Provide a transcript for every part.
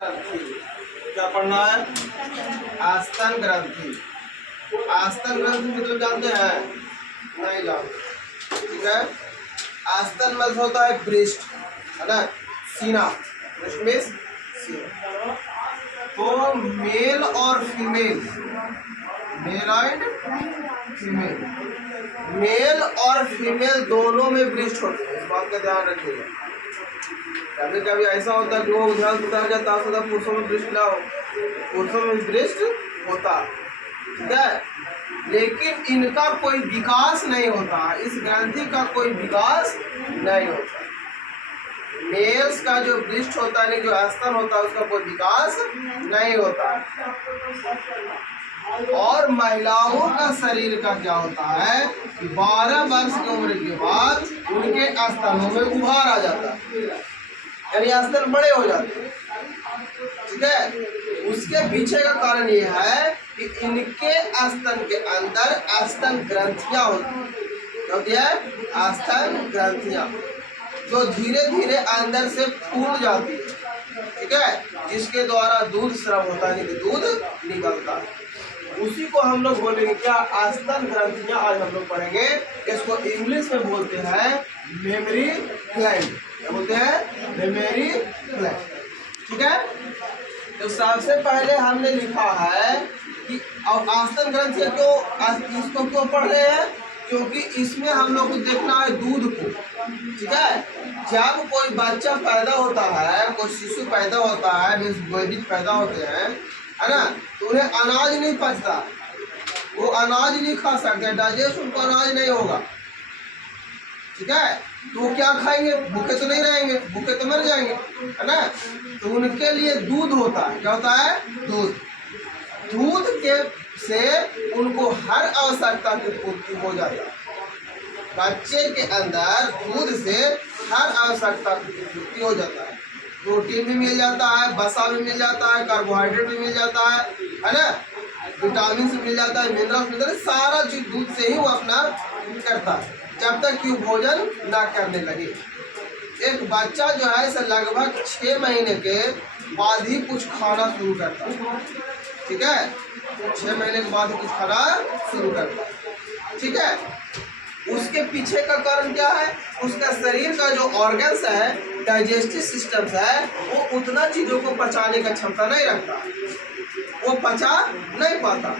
क्या पढ़ना है? आस्तन ग्रंथि। आस्तन ग्रंथि मतलब जानते हैं? नहीं जानते, ठीक है। आस्तन मतलब होता है ब्रेस्ट, है ना, सीना। ब्रेस्ट मीन्स सीना। तो मेल और female, male and female, male और फीमेल दोनों में ब्रेस्ट होते हैं, इस बात का ध्यान रखिएगा। कभी कभी ऐसा होता है कि वो ध्यान उतार जाता है, पुरुषों में ब्रेस्ट ना हो, पुरुषों में ब्रेस्ट होता, ठीक है, लेकिन इनका कोई विकास नहीं होता, इस ग्रंथि का कोई विकास नहीं होता। मेल्स का जो ब्रेस्ट होता है, जो आस्तन होता है, उसका कोई विकास नहीं होता। और महिलाओं का शरीर का क्या होता है कि 12 वर्ष की उम्र के बाद उनके स्तनों में उभार आ जाता है, यानी स्तन बड़े हो जाते हैं, ठीक है। उसके पीछे का कारण ये है कि इनके स्तन के अंदर स्तन ग्रंथियां होती है, स्तन ग्रंथियां जो धीरे धीरे अंदर से फूल जाती है, ठीक है, जिसके द्वारा दूध स्राव होता है, दूध निकलता है। उसी को हम लोग बोलेंगे क्या? स्तन ग्रंथियां। आज हम लोग पढ़ेंगे, इसको इंग्लिश में बोलते हैं मेमरी ग्लैंड। क्या बोलते हैं? मेमरी ग्लैंड, ठीक है। तो सबसे पहले हमने लिखा है कि अब स्तन ग्रंथियां क्यों, इसको क्यों पढ़ रहे हैं? क्योंकि इसमें हम लोग को देखना है दूध को, ठीक है। जब कोई बच्चा पैदा होता है, कोई शिशु पैदा होता है, बेबी पैदा होते हैं, है ना, तो उन्हें अनाज नहीं पचता, वो अनाज नहीं खा सकते, डाइजेस्ट उनको अनाज नहीं होगा, ठीक है। तो वो क्या खाएंगे? भूखे तो नहीं रहेंगे, भूखे तो मर जाएंगे, है ना। तो उनके लिए दूध होता है। क्या होता है? दूध। दूध के से उनको हर आवश्यकता की पूर्ति हो जाती है। बच्चे के अंदर दूध से हर आवश्यकता की पूर्ति हो जाता है। प्रोटीन भी मिल जाता है, वसा भी मिल जाता है, कार्बोहाइड्रेट भी मिल जाता है ना, विटामिन से मिल जाता है, मिनरल्स मिलता है, सारा चीज दूध से ही वो अपना करता है, जब तक कि भोजन ना करने लगे। एक बच्चा जो है इसे लगभग 6 महीने के बाद ही कुछ खाना शुरू करता है, ठीक है, 6 महीने के बाद ही कुछ खाना शुरू करता है, ठीक है। उसके पीछे का कारण क्या है? उसका शरीर का जो ऑर्गन्स है, डाइजेस्टिव सिस्टम्स है, वो उतना चीजों को पचाने का क्षमता नहीं रखता, वो पचा नहीं पाता,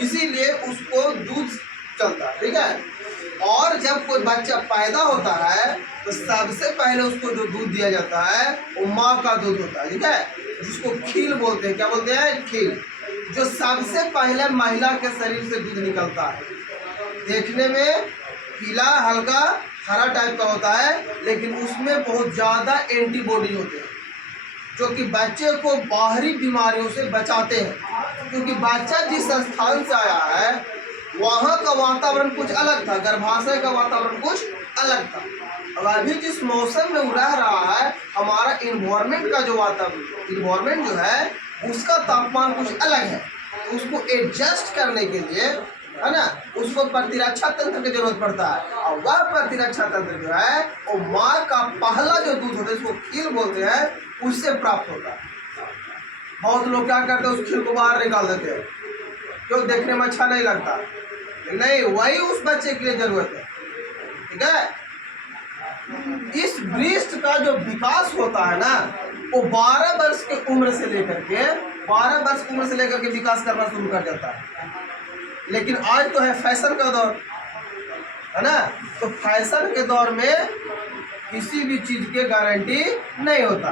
इसीलिए उसको दूध चलता है, ठीक है। और जब कोई बच्चा पैदा होता है तो सबसे पहले उसको जो दूध दिया जाता है वो माँ का दूध होता है, ठीक है, जिसको खील बोलते हैं। क्या बोलते हैं? खील, जो सबसे पहले महिला के शरीर से दूध निकलता है। देखने में पीला हल्का हरा टाइप का होता है, लेकिन उसमें बहुत ज़्यादा एंटीबॉडी होते हैं जो कि बच्चे को बाहरी बीमारियों से बचाते हैं। क्योंकि बच्चा जिस स्थान से आया है वहाँ का वातावरण कुछ अलग था, गर्भाशय का वातावरण कुछ अलग था। अब अभी जिस मौसम में रह रहा है, हमारा इन्वायरमेंट का जो वातावरण, इन्वायरमेंट जो है उसका तापमान कुछ अलग है, उसको एडजस्ट करने के लिए, है ना, उसको प्रतिरक्षा तंत्र की जरूरत पड़ता है। और वह प्रतिरक्षा तंत्र जो है वो माँ का पहला जो दूध होता है, इसको खील बोलते हैं, उससे प्राप्त होता है। बहुत लोग क्या करते हैं? उस खील को बाहर निकाल देते हैं, क्यों? देखने में अच्छा नहीं लगता, नहीं, वही उस बच्चे के लिए जरूरत है, ठीक है। इस ब्रेस्ट का जो विकास होता है ना, वो 12 वर्ष की उम्र से लेकर के 12 वर्ष की उम्र से लेकर के विकास करना शुरू कर जाता है। लेकिन आज तो है फैशन का दौर, है ना, तो फैशन के दौर में किसी भी चीज के गारंटी नहीं होता,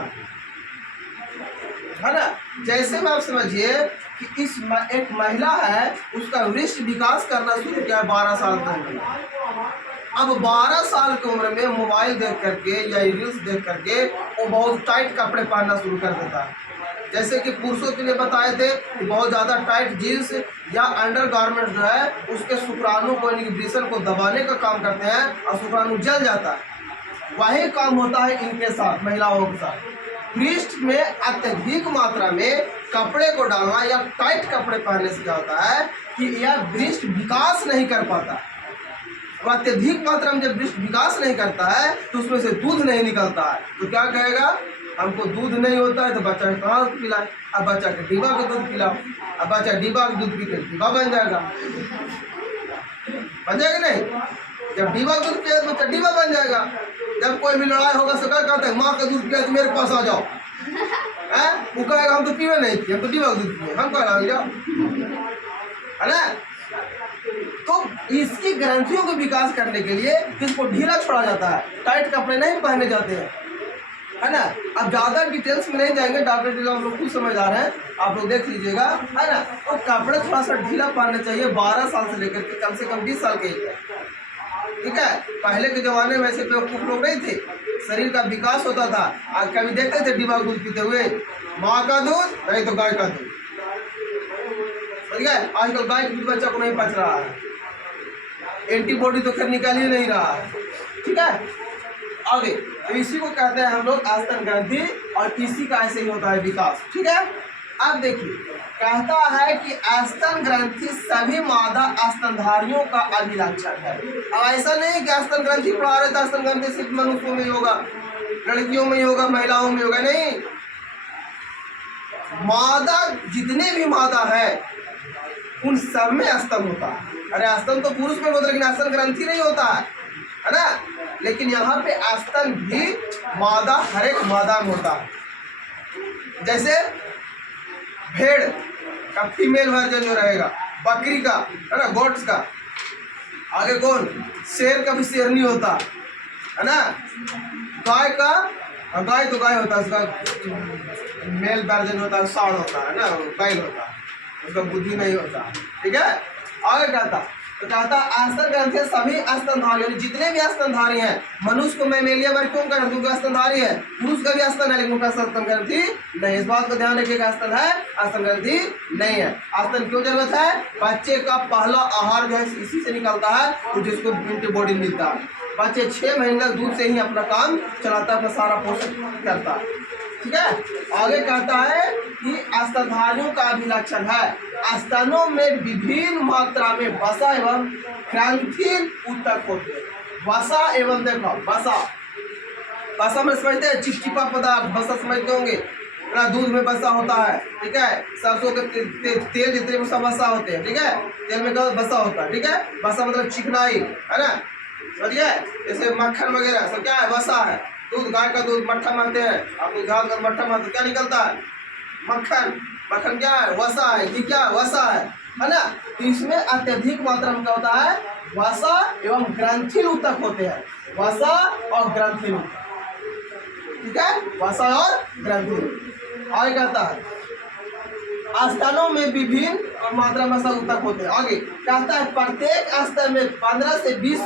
है ना। जैसे में आप समझिए कि एक महिला है, उसका वृष्ट विकास करना शुरू किया 12 साल की उम्र में। अब 12 साल की उम्र में मोबाइल देख करके या रील्स देख करके वो बहुत टाइट कपड़े पहनना शुरू कर देता है। जैसे कि पुरुषों के लिए बताए थे कि बहुत ज़्यादा टाइट जीन्स या अंडर गारमेंट जो है उसके शुक्राणु को, यानी वृषण को दबाने का काम करते हैं और शुक्राणु जल जाता है। वही काम होता है इनके साथ, महिलाओं के साथ। ब्रेस्ट में अत्यधिक मात्रा में कपड़े को डालना या टाइट कपड़े पहनने से क्या होता है कि यह ब्रेस्ट विकास नहीं कर पाता। अत्यधिक मात्रा में जब ब्रेस्ट विकास नहीं करता है तो उसमें से दूध नहीं निकलता है, तो क्या कहेगा? हमको दूध नहीं होता है तो बच्चा को कहाँ पिलाए? अब बच्चा के डिब्बा का दूध पिलाओ, अब बच्चा डिब्बा का दूध पीते डिब्बा बन जाएगा, बन जाएगा नहीं? जब डिब्बा का दूध पिया तो बच्चा डिब्बा बन जाएगा। जब कोई भी लड़ाई होगा तो क्या कहते हैं, माँ का दूध पिया तो मेरे पास आ जाओ, है? वो कहेगा हम तो पीवे नहीं पिए, हम तो डिब्बा का दूध पिए, हम कहाँ आ जाओ, है ना? तो इसकी ग्रंथियों को विकास करने के लिए इसको ढीला छोड़ा जाता है, टाइट कपड़े नहीं पहने जाते हैं, है ना? अब ज्यादा डिटेल्स में नहीं जाएंगे, डॉक्टर हम लोग खुद समझदार हैं, आप लोग देख लीजिएगा, है ना? तो कपड़े थोड़ा सा ढीला पहनना चाहिए 12 साल से लेकर के कम से कम 20 साल के एज तक, ठीक है? पहले के जमाने में ऐसे बेवकूफ लोग नहीं थे, शरीर का विकास होता था। आज कभी देखते थे डिब्बा दूध पीते हुए? माँ का दूध नहीं तो गाय का दूध, ठीक है? आजकल गाय के दूध बच्चा को नहीं पच रहा है, एंटीबॉडी तो खैर निकाल ही नहीं रहा है, ठीक है? आगे तो इसी को कहते हैं हम लोग आस्तन ग्रंथि, और इसी का ऐसे ही होता है विकास, ठीक है? अब देखिए कहता है कि आस्तन ग्रंथि सभी मादा स्तनधारियों का अभिलक्षण है। अब ऐसा नहीं कि आस्तन ग्रंथि पढ़ा रहे तो आस्तन ग्रंथि सिर्फ मनुष्यों में ही होगा, लड़कियों में ही होगा, महिलाओं में होगा, नहीं। मादा जितने भी मादा है उन सब में स्तन होता है। अरे स्तन तो पुरुष में होता है लेकिन आस्तन ग्रंथि नहीं होता है ना? लेकिन यहाँ पे स्तन भी मादा, हर एक मादा में होता है। जैसे भेड़ का फीमेल वर्जन जो रहेगा, बकरी का, है ना, गोट्स का, आगे कौन, शेर का भी शेरनी होता है ना, गाय का, गाय तो गाय होता है, उसका मेल वर्जन होता है, साढ़ होता है ना, बैल होता है, उसका बुद्धि नहीं होता, ठीक है? आगे कहता तो कहता आस्तन ग्रंथि सभी स्तनधारी, जितने भी स्तनधारी हैं, मनुष्य को मैमेलिया वर्ग क्यों कहते हैं? क्योंकि स्तनधारी है, पुरुष का भी स्तन है लेकिन उनका स्तन ग्रंथि नहीं। इस बात को ध्यान रखिएगा, स्तन है, स्तन ग्रंथि नहीं है। स्तन क्यों जरूरत है? बच्चे का पहला आहार जो है इसी से निकलता है, तो जिसको एंटीबॉडी मिलता है। बच्चे 6 महीने तक दूध से ही अपना काम चलाता है, अपना सारा पोषण करता है, ठीक है? आगे कहता है कि स्तनधारियों का अभिलक्षण है स्तनों में विभिन्न मात्रा में वसा एवं ग्रंथिल ऊतक होते हैं। वसा एवं, देखो वसा में समझते हैं चिपचिपा पदार्थ, वसा समझते होंगे ना, दूध में वसा होता है, ठीक है? सरसों के तेल जितने में सब वसा होते हैं, ठीक है? तेल में वसा होता है, ठीक है? वसा मतलब चिकनाई, है ना, समझिए? जैसे मक्खन वगैरह सब क्या है? वसा है। दूध, गाय का दूध मट्ठा मानते हैं, आप लोग घास का मट्ठा मानते, क्या निकलता है? मक्खन। मक्खन क्या है? वसा है। घी क्या है? वसा है ना? तो इसमें अत्यधिक मात्रा में क्या होता है? वसा एवं ग्रंथिल ऊतक होते हैं, वसा और ग्रंथिल ऊतक, ठीक है? वसा और ग्रंथिल। आगे कहता है स्तनों में विभिन्न मात्रा में वसा ऊतक होते हैं। आगे कहता है प्रत्येक स्तन में 15 से 20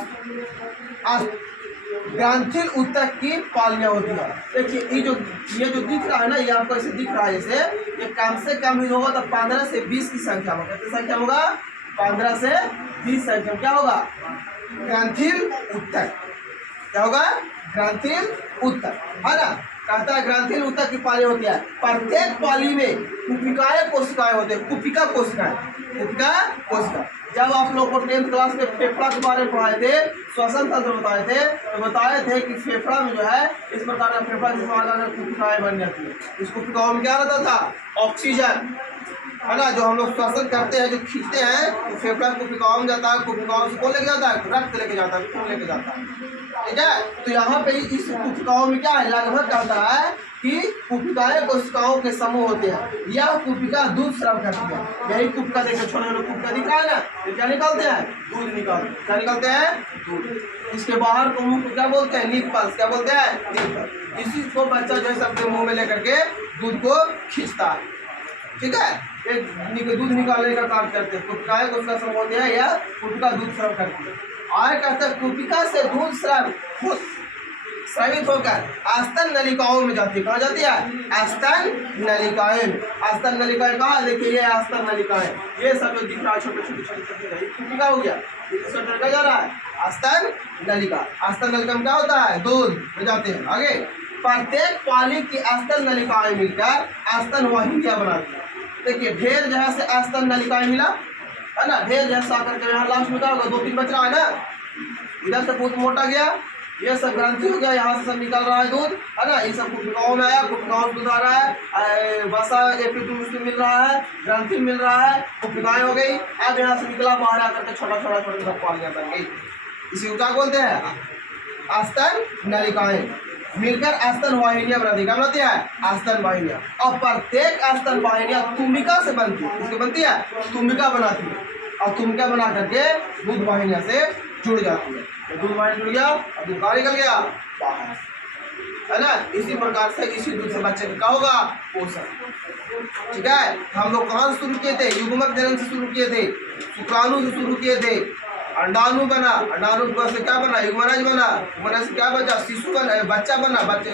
ग्रंथिल ऊतक की पालियां होती है। देखिए ये जो दिख रहा है ना, ये आपको ऐसे दिख रहा है, जैसे ये कम से कम ही होगा तो 15 से 20 की संख्या होगा। कितनी संख्या होगा? 15 से 20 संख्या। क्या होगा? ग्रंथिल ऊतक। क्या होगा? ग्रंथिल ऊतक, है ना? कहता है ग्रंथिल ऊतक की पाली होती है। प्रत्येक पाली में कुपिकाएं कोशिकाएं होते हैं। कुपिका कोशिकाएं, कुपिका कोशिका। जब आप लोग को 10th क्लास में फेफड़ा के बारे में पढ़ाए थे, श्वसन तंत्र बताए थे, तो बताए थे कि फेफड़ा में जो है इस प्रकार का फेफड़ा जिसमें कुपिकाएं बन जाती है। इस कुपिकाओं में क्या रहता था? ऑक्सीजन, है ना, जो हम लोग श्वसन करते हैं, जो खींचते हैं, तो फेफड़ा कुपिकाओं में जाता है। कुपिकाओं से कौन लेके जाता है? रक्त लेके जाता है, खून लेके जाता है, ठीक है? तो यहाँ पे इस कुपिकाओं में क्या है? लगभग कहता है कि कुपिकाएं कोशिकाओं के समूह होते हैं। यह कुपिका दूध स्राव करती है। यही कुपिका देखो, छोटे छोटे कुपिका दिख रहा है ना, तो क्या निकालते हैं? दूध निकालते हैं। क्या निकालते हैं? दूध। इसके बाहर को मुंह को क्या बोलते हैं? निप्पल्स। क्या बोलते हैं? निप्पल। इसी को बच्चा जो है अपने मुंह में लेकर के दूध को खींचता है, ठीक है? एक दूध निकालने का काम करते हैं। कुपिकाएं कोशिका समूह होते हैं, यह कुपिका दूध स्राव करती है। आगे कहते हैं कुपिका से दूध स्राव स्रावित होकर स्तन नलिकाओं में जाती है। कहाँ जाती है? स्तन नलिकाएं। स्तन नलिकाएं कहाँ? देखिए ये स्तन नलिकाएं, ये सब जो दिख रहा है छोटे छोटे कुपिका हो गया, क्या जा रहा है? स्तन नलिका। स्तन नलिका में क्या होता है? दूध में जाते हैं। आगे प्रत्येक पाली की स्तन नलिकाएं मिलकर स्तन वाहिनियां बनाती है। देखिए ढेर जगह से स्तन नलिकाएं मिला, है ना, ढेर जैसा आकर के यहाँ लास्ट में क्या होगा? 2-3 बच रहा है ना, इधर से बहुत मोटा गया, ये सब ग्रंथि हो गया, यहाँ से सब निकल रहा है दूध, है ना। ये सब कुटकाओं में आया, कुटकाओं में दूध आ रहा है, वसा एपिटूल मिल रहा है, ग्रंथि मिल रहा है, कुटकाएं हो गई। अब यहाँ से निकला बाहर आकर के छोटा छोटा छोटा सब पालियां बन गई। इसी को क्या बोलते हैं? आस्तन नलिकाएं मिलकर आस्तन वाहिनियां बनाती है। क्या बनाती है? आस्तन वाहिनियां। और प्रत्येक आस्तन वाहिनियां तुमिका से बनती है। किससे बनती है? तुमिका बनाती है। और तुमिका बना करके दूध वाहिनियां से जुड़ जाती है। तो दूध वाहिनी जुड़ गया और दूध कहाँ निकल गया? बाहर, है ना। इसी प्रकार से इसी दूध से बच्चे का क्या होगा? पोषण। ठीक है। हम लोग कहाँ से शुरू किए थे? युग्मक जनन से शुरू किए थे, शुक्राणु से शुरू किए थे, अंडाणु बना, अंडाणु से क्या बना? युग्मनज बना, युग्मनज से क्या बचा? शिशु बना, बच्चा बना, बच्चे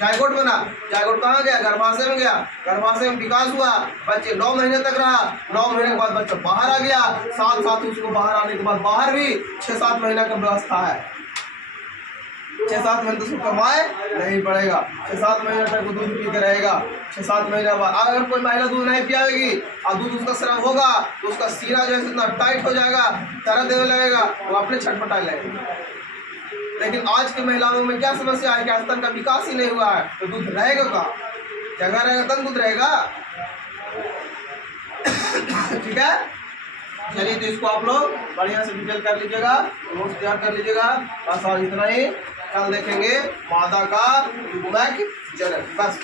जायगोट बना, जायगोट कहाँ गया? गर्भाशय में गया, गर्भाशय में विकास हुआ, बच्चे 9 महीने तक रहा, 9 महीने के बाद बच्चा बाहर आ गया, साथ साथ उसको बाहर आने के बाद बाहर भी 6-7 महीना का व्यवस्था है। 6-7 महीने तो उसको कमाए नहीं पड़ेगा, 6-7 महीने तक वो दूध पी के रहेगा। 6-7 महीने बाद अगर कोई महिला दूध नहीं पियाएगी और दूध उसका स्राव होगा तो उसका सीना जो है इतना टाइट हो जाएगा, दर्द देने लगेगा, वो अपने छटपटाने लगेगा। लेकिन आज की महिलाओं में क्या समस्या है कि आस्तन का विकास ही नहीं हुआ है, तो दूध रहेगा कहाँ? जगह रहेगा तब दूध रहेगा। ठीक है। चलिए, तो इसको आप लोग बढ़िया से डिटेल कर लीजिएगा, नोट्स तैयार कर लीजिएगा। बस आज इतना ही, कल देखेंगे मादा का युग्मक जनन। बस।